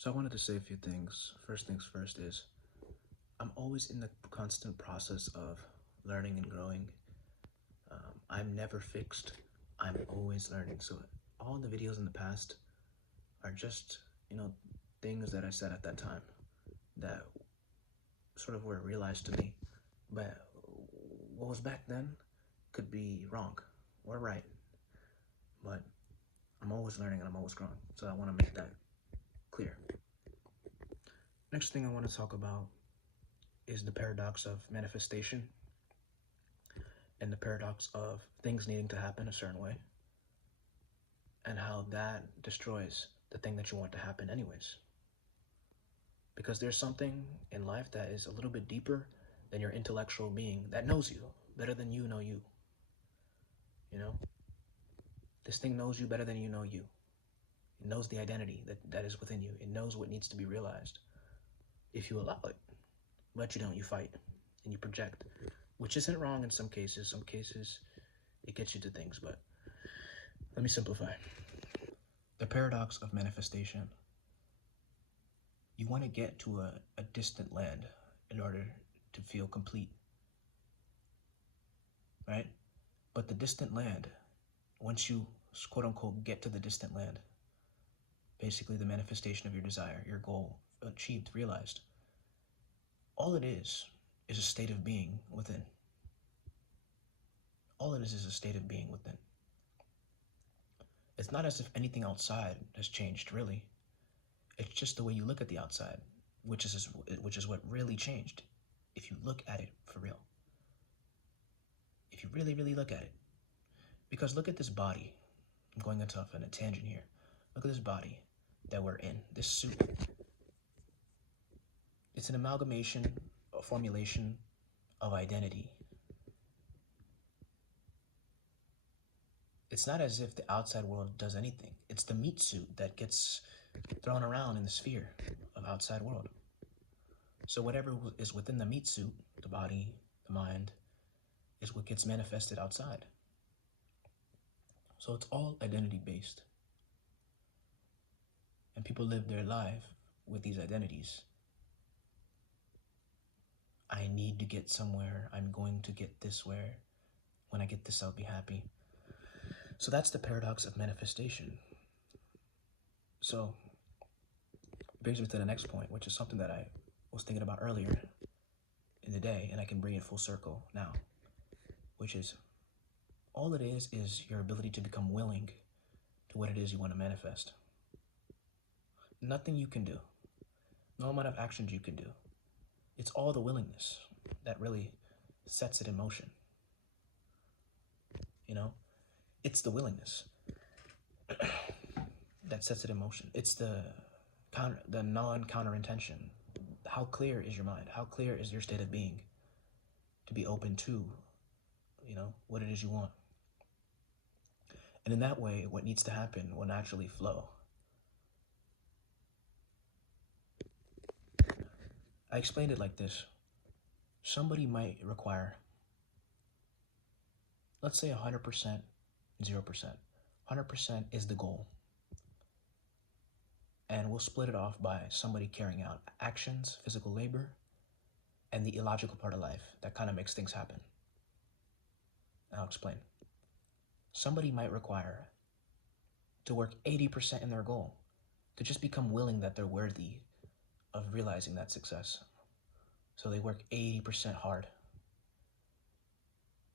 So I wanted to say a few things. First things first is I'm always in the constant process of learning and growing. I'm never fixed. I'm always learning. So all the videos in the past are just, you know, things that I said at that time that sort of were realized to me. But what was back then could be wrong or right. But I'm always learning and I'm always growing. So I want to make that clear. Next thing I want to talk about is the paradox of manifestation and the paradox of things needing to happen a certain way and how that destroys the thing that you want to happen anyways. Because there's something in life that is a little bit deeper than your intellectual being that knows you better than you know you. You know? This thing knows you better than you know you. It knows the identity that is within you. It knows what needs to be realized if you allow it. But you don't, you fight and you project, which isn't wrong in some cases. Some cases it gets you to things, but let me simplify. The paradox of manifestation. You want to get to a distant land in order to feel complete, right? But the distant land, once you quote unquote get to the distant land, basically the manifestation of your desire, your goal achieved, realized, all it is a state of being within. All it is a state of being within. It's not as if anything outside has changed, really. It's just the way you look at the outside, which is what really changed. If you look at it for real. If you really, really look at it. Because look at this body. I'm going into a tangent here. Look at this body that we're in, this suit. It's an amalgamation, a formulation of identity. It's not as if the outside world does anything. It's the meat suit that gets thrown around in the sphere of outside world. So whatever is within the meat suit, the body, the mind, is what gets manifested outside. So it's all identity based. And people live their life with these identities. I need to get somewhere. I'm going to get this where. When I get this, I'll be happy. So that's the paradox of manifestation. So it brings me to the next point, which is something that I was thinking about earlier in the day, and I can bring it full circle now, which is all it is your ability to become willing to what it is you want to manifest. Nothing you can do, no amount of actions you can do. It's all the willingness that really sets it in motion. You know, it's the willingness that sets it in motion. It's the non-counter intention. How clear is your mind? How clear is your state of being to be open to, what it is you want? And in that way, what needs to happen will naturally flow. I explained it like this. Somebody might require, let's say 100%, 0%. 100% is the goal. And we'll split it off by somebody carrying out actions, physical labor, and the illogical part of life that kind of makes things happen. I'll explain. Somebody might require to work 80% in their goal, to just become willing that they're worthy of realizing that success. So they work 80% hard.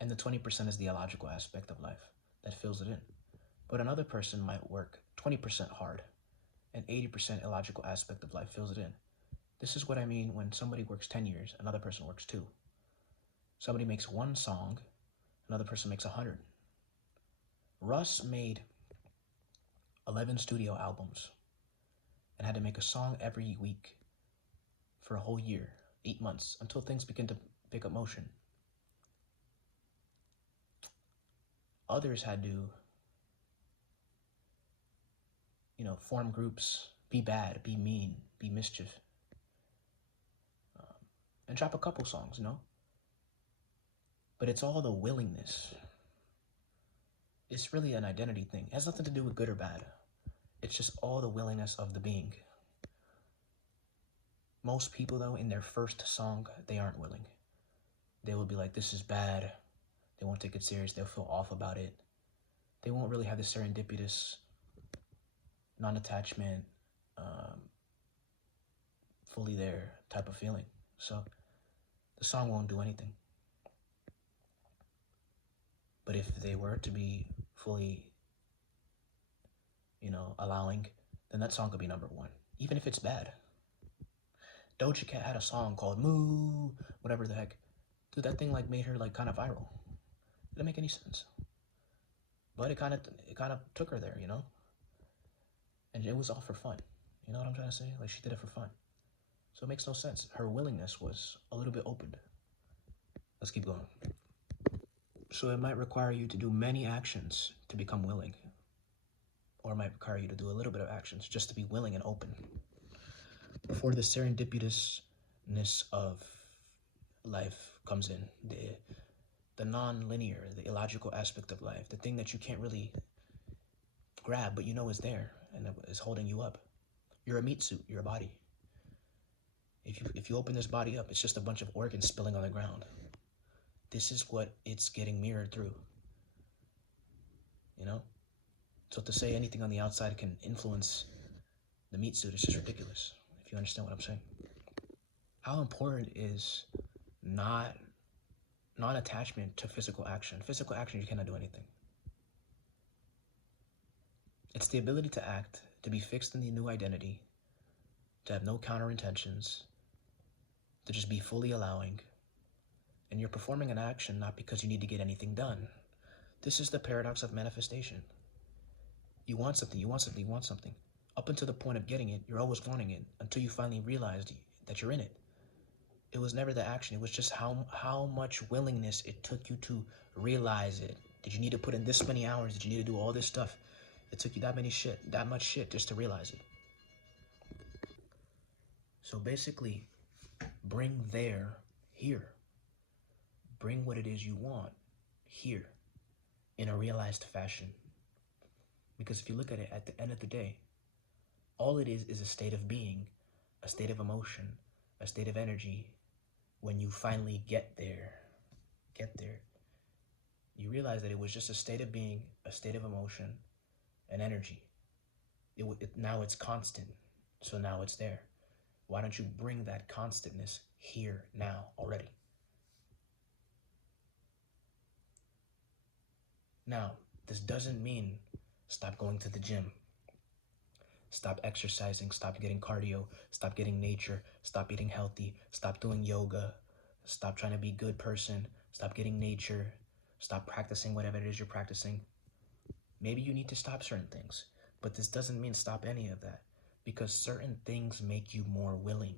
And the 20% is the illogical aspect of life that fills it in. But another person might work 20% hard, and 80% illogical aspect of life fills it in. This is what I mean when somebody works 10 years, another person works 2. Somebody makes 1 song, another person makes 100. Russ made 11 studio albums and had to make a song every week for a whole year, 8 months, until things begin to pick up motion. Others had to, form groups, be bad, be mean, be mischief, and drop a couple songs, But it's all the willingness. It's really an identity thing. It has nothing to do with good or bad. It's just all the willingness of the being. Most people, though, in their first song, they aren't willing. They will be like, this is bad. They won't take it serious. They'll feel off about it. They won't really have the serendipitous, non-attachment, um, fully there type of feeling. So the song won't do anything. But if they were to be fully, allowing, then that song could be number one, even if it's bad. Doja Cat had a song called Moo, whatever the heck. Dude, that thing like made her like kind of viral. It didn't make any sense. But it kind of took her there, And it was all for fun. You know what I'm trying to say? Like she did it for fun. So it makes no sense. Her willingness was a little bit opened. Let's keep going. So it might require you to do many actions to become willing. Or it might require you to do a little bit of actions just to be willing and open. Before the serendipitousness of life comes in, the non-linear, the illogical aspect of life, the thing that you can't really grab but you know is there and is holding you up. You're a meat suit, you're a body. If you open this body up, it's just a bunch of organs spilling on the ground. This is what it's getting mirrored through. So to say anything on the outside can influence the meat suit is just ridiculous, if you understand what I'm saying. How important is non-attachment to physical action? Physical action, you cannot do anything. It's the ability to act, to be fixed in the new identity, to have no counter intentions, to just be fully allowing. And you're performing an action not because you need to get anything done. This is the paradox of manifestation. You want something, you want something, you want something. Up until the point of getting it, you're always wanting it until you finally realized that you're in it. It was never the action. It was just how much willingness it took you to realize it. Did you need to put in this many hours? Did you need to do all this stuff? It took you that much shit just to realize it. So basically, bring there here. Bring what it is you want here in a realized fashion. Because if you look at it at the end of the day, all it is a state of being, a state of emotion, a state of energy. When you finally get there, you realize that it was just a state of being, a state of emotion, and energy. Now it's constant, so now it's there. Why don't you bring that constantness here, now, already? Now, this doesn't mean stop going to the gym, stop exercising, stop getting cardio, stop getting nature, stop eating healthy, stop doing yoga, stop trying to be a good person, stop getting nature, stop practicing whatever it is you're practicing. Maybe you need to stop certain things, but this doesn't mean stop any of that, because certain things make you more willing.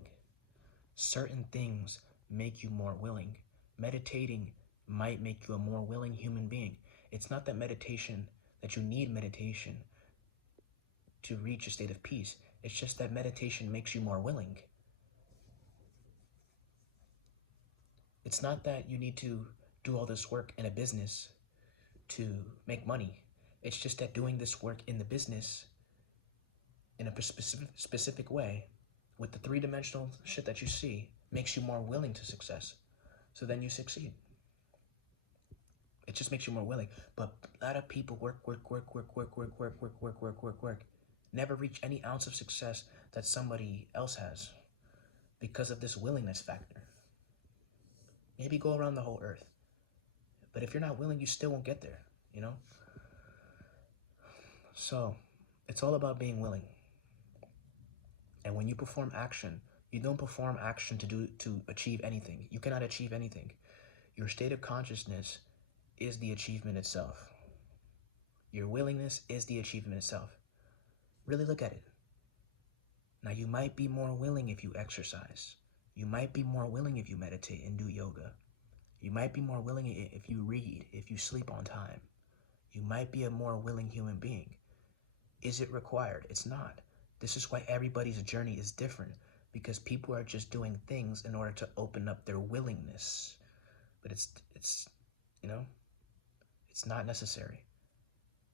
Certain things make you more willing. Meditating might make you a more willing human being. It's not that you need meditation to reach a state of peace. It's just that meditation makes you more willing. It's not that you need to do all this work in a business to make money. It's just that doing this work in the business in a specific way with the three-dimensional shit that you see makes you more willing to success. So then you succeed. It just makes you more willing. But a lot of people work, never reach any ounce of success that somebody else has because of this willingness factor. Maybe go around the whole earth. But if you're not willing, you still won't get there, So, it's all about being willing. And when you perform action, you don't perform action to achieve anything. You cannot achieve anything. Your state of consciousness is the achievement itself. Your willingness is the achievement itself. Really look at it. Now, you might be more willing if you exercise. You might be more willing if you meditate and do yoga. You might be more willing if you read, if you sleep on time. You might be a more willing human being. Is it required? It's not. This is why everybody's journey is different, because people are just doing things in order to open up their willingness. But it's not necessary.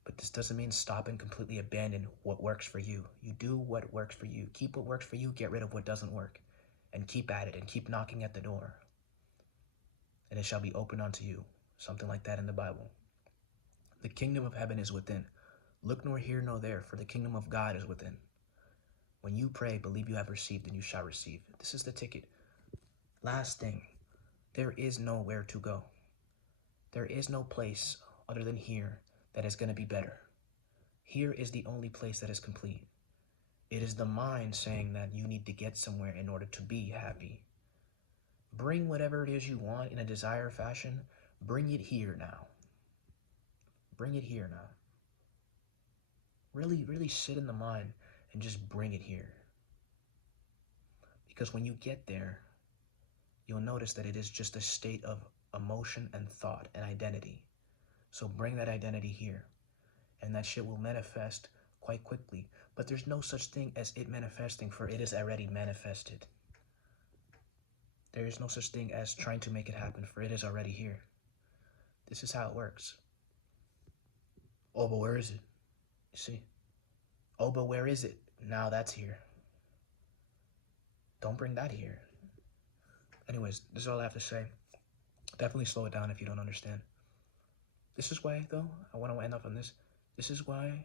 But this doesn't mean stop and completely abandon what works for you. You do what works for you. Keep what works for you, get rid of what doesn't work. and keep at it and keep knocking at the door, and it shall be opened unto you. Something like that in the Bible. The kingdom of heaven is within. Look nor hear nor there, for the kingdom of God is within. When you pray, believe you have received, and you shall receive. This is the ticket. Last thing, there is nowhere to go. There is no place other than here that is going to be better. Here is the only place that is complete. It is the mind saying that you need to get somewhere in order to be happy. Bring whatever it is you want in a desire fashion. Bring it here now. Bring it here now. Really sit in the mind and just bring it here. Because when you get there, you'll notice that it is just a state of emotion and thought and identity. So bring that identity here, and that shit will manifest quite quickly. But there's no such thing as it manifesting, for it is already manifested. There is no such thing as trying to make it happen, for it is already here. This is how it works. Oh, but where is it? You see? Oh, but where is it? Now that's here. Don't bring that here. Anyways, this is all I have to say. Definitely slow it down if you don't understand. This is why, though, I want to end up on this. This is why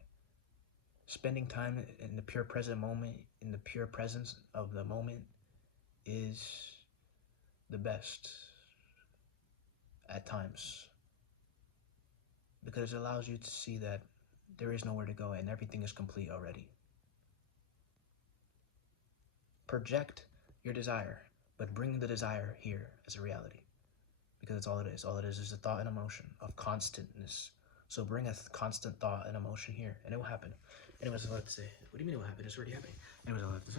spending time in the pure present moment, in the pure presence of the moment, is the best at times. Because it allows you to see that there is nowhere to go and everything is complete already. Project your desire, but bring the desire here as a reality. Because that's all it is. All it is a thought and emotion of constantness. So bring a constant thought and emotion here, and it will happen. Anyways, that's all I have to say. What do you mean it will happen? It's already happening. Anyways, all I have to say.